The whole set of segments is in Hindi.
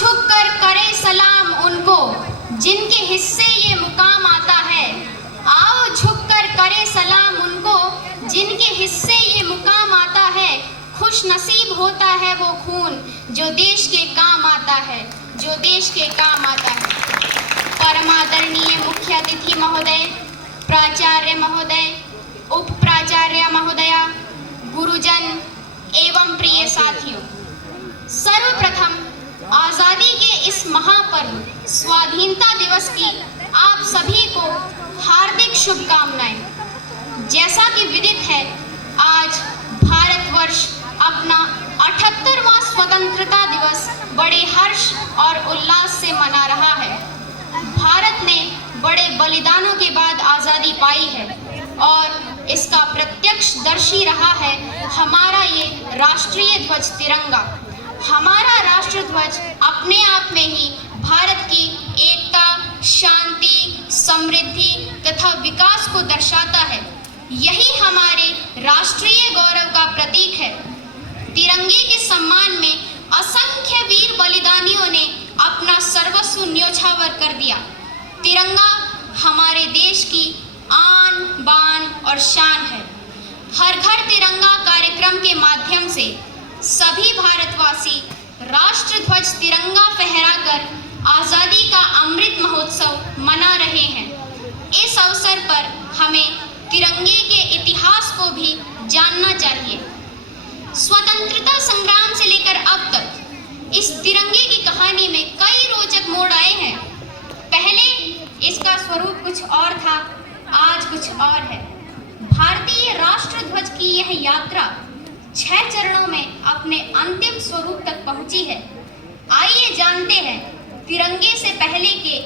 झुककर करे सलाम उनको जिनके हिस्से ये मुकाम आता है। आओ झुककर करे सलाम उनको जिनके हिस्से ये मुकाम आता है। खुश नसीब होता है वो खून जो देश के काम आता है, जो देश के काम आता है। परमादरणीय मुख्य अतिथि महोदय, प्राचार्य महोदय, उप प्राचार्य महोदया, गुरुजन एवं प्रिय साथियों, सर्वप्रथम आज़ादी के इस महापर्व स्वाधीनता दिवस की आप सभी को हार्दिक शुभकामनाएं। जैसा कि विदित है, आज भारतवर्ष अपना 78वां स्वतंत्रता दिवस बड़े हर्ष और उल्लास से मना रहा है। भारत ने बड़े बलिदानों के बाद आज़ादी पाई है और इसका प्रत्यक्षदर्शी रहा है हमारा ये राष्ट्रीय ध्वज तिरंगा। हमारा राष्ट्र ध्वज अपने आप में ही भारत की एकता, शांति, समृद्धि तथा विकास को दर्शाता है। यही हमारे राष्ट्रीय गौरव का प्रतीक है। तिरंगे के सम्मान में असंख्य वीर बलिदानियों ने अपना सर्वस्व न्योछावर कर दिया। तिरंगा हमारे देश की आन, बान और शान है। हर घर तिरंगा कार्यक्रम के माध्यम से सभी भारतवासी राष्ट्र ध्वज तिरंगा फहराकर आज़ादी का अमृत महोत्सव मना रहे हैं। इस अवसर पर हमें तिरंगे के इतिहास को भी जानना चाहिए। स्वतंत्रता संग्राम से लेकर अब तक इस तिरंगे की कहानी में कई रोचक मोड़ आए हैं। पहले इसका स्वरूप कुछ और था, आज कुछ और है। भारतीय राष्ट्र ध्वज की यह यात्रा 6 चरणों में अपने अंतिम स्वरूप तक पहुंची है। आइए जानते हैं तिरंगे से पहले के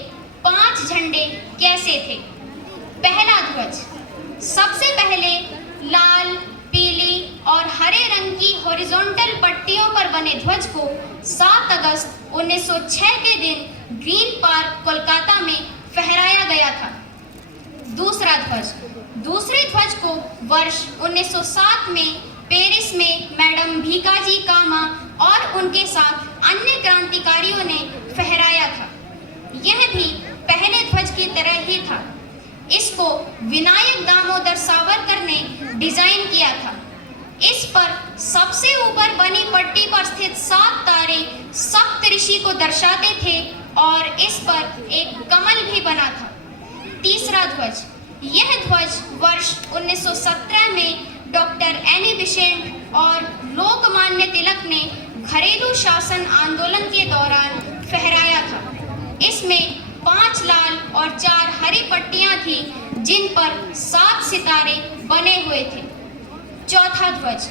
5 झंडे कैसे थे। पहला ध्वज, सबसे पहले लाल, पीली और हरे रंग की हॉरिजॉन्टल पट्टियों पर बने ध्वज को 7 अगस्त 1906 के दिन ग्रीन पार्क कोलकाता में फहराया गया था। दूसरा ध्वज, दूसरे ध्वज को वर्ष 1907 में पेरिस में मैडम भीकाजी कामा और उनके साथ अन्य क्रांतिकारियों ने फहराया था। यह भी पहले ध्वज की तरह ही था। इसको विनायक दामोदर सावरकर ने डिजाइन किया था। इस पर सबसे ऊपर बनी पट्टी पर स्थित 7 तारे सप्तऋषि को दर्शाते थे और इस पर एक कमल भी बना था। तीसरा ध्वज, यह ध्वज वर्ष 1917 में डॉक्टर एनी बिसेंट और लोकमान्य तिलक ने घरेलू शासन आंदोलन के दौरान फहराया था। इसमें 5 लाल और 4 हरी पट्टियां थी जिन पर 7 सितारे बने हुए थे। चौथा ध्वज,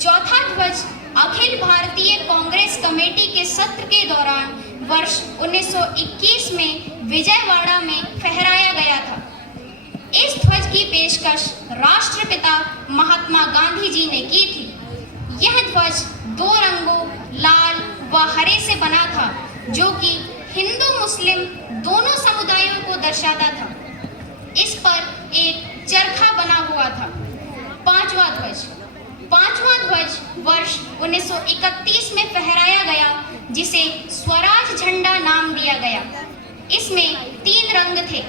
चौथा ध्वज अखिल भारतीय कांग्रेस कमेटी के सत्र के दौरान वर्ष 1921 में विजयवाड़ा में फहराया गया था। इस ध्वज की पेशकश राष्ट्रपिता महात्मा गांधी जी ने की थी। यह ध्वज 2 रंगों लाल व हरे से बना था जो कि हिंदू मुस्लिम दोनों समुदायों को दर्शाता था। इस पर एक चरखा बना हुआ था। पांचवा ध्वज, पांचवा ध्वज वर्ष 1931 में फहराया गया जिसे स्वराज झंडा नाम दिया गया। इसमें 3 रंग थे,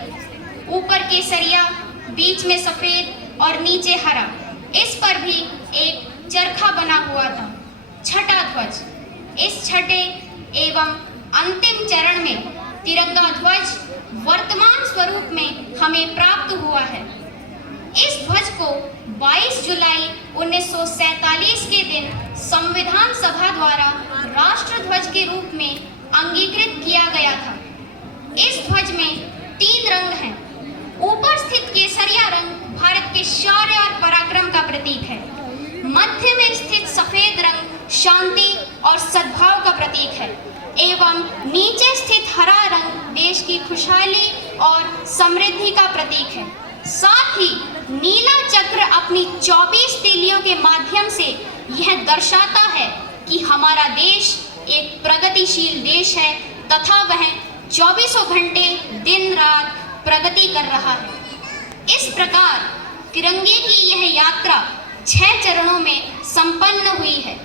ऊपर केसरिया, बीच में सफेद और नीचे हरा। इस पर भी एक चरखा बना हुआ था। छठा ध्वज, इस छठे एवं अंतिम चरण में तिरंगा ध्वज वर्तमान स्वरूप में हमें प्राप्त हुआ है। इस ध्वज को 22 जुलाई 1947 के दिन संविधान सभा द्वारा राष्ट्र ध्वज के रूप में अंगीकृत किया गया था। इस ध्वज में 3 रंग हैं। ऊपर स्थित केसरिया रंग भारत के शौर्य और पराक्रम का प्रतीक है। मध्य में स्थित सफेद रंग शांति और सद्भाव का प्रतीक है एवं नीचे स्थित हरा रंग देश की खुशहाली और समृद्धि का प्रतीक है। साथ ही नीला चक्र अपनी 24 तीलियों के माध्यम से यह दर्शाता है कि हमारा देश एक प्रगतिशील देश है तथा वह 24 घंटे दिन रात प्रगति कर रहा है। इस प्रकार तिरंगे की यह यात्रा 6 चरणों में संपन्न हुई है।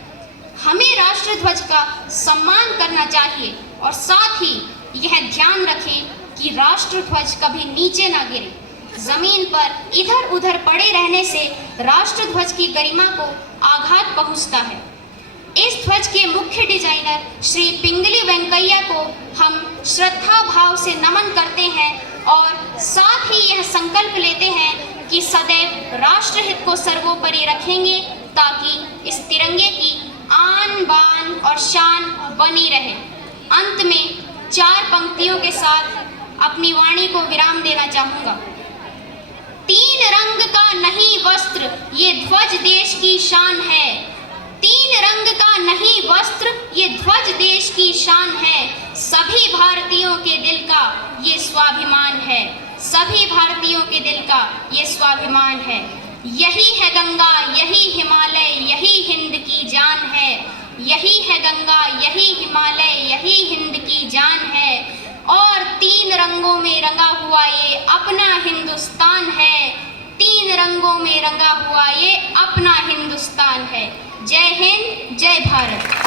हमें राष्ट्रध्वज का सम्मान करना चाहिए और साथ ही यह ध्यान रखें कि राष्ट्रध्वज कभी नीचे ना गिरे। जमीन पर इधर उधर पड़े रहने से राष्ट्रध्वज की गरिमा को आघात पहुंचता है। इस ध्वज के मुख्य डिजाइनर श्री पिंगली वेंकैया को हम श्रद्धा भाव से नमन करते हैं और साथ ही यह संकल्प लेते हैं कि सदैव राष्ट्रहित को सर्वोपरि रखेंगे ताकि इस तिरंगे की आन बान और शान बनी रहे। अंत में 4 पंक्तियों के साथ अपनी वाणी को विराम देना चाहूंगा। 3 रंग का नहीं वस्त्र ये ध्वज देश की शान है। 3 रंग का नहीं वस्त्र ये ध्वज देश की शान है। सभी भारतीयों के दिल का ये स्वाभिमान है। सभी भारतीयों के दिल का ये स्वाभिमान है। यही है गंगा, यही हिमालय, यही हिंद की जान है। यही है गंगा, यही हिमालय, यही हिंद की जान है। और 3 रंगों में रंगा हुआ ये अपना हिंदुस्तान है। 3 रंगों में रंगा हुआ ये अपना हिंदुस्तान है। जय हिंद, जय भारत।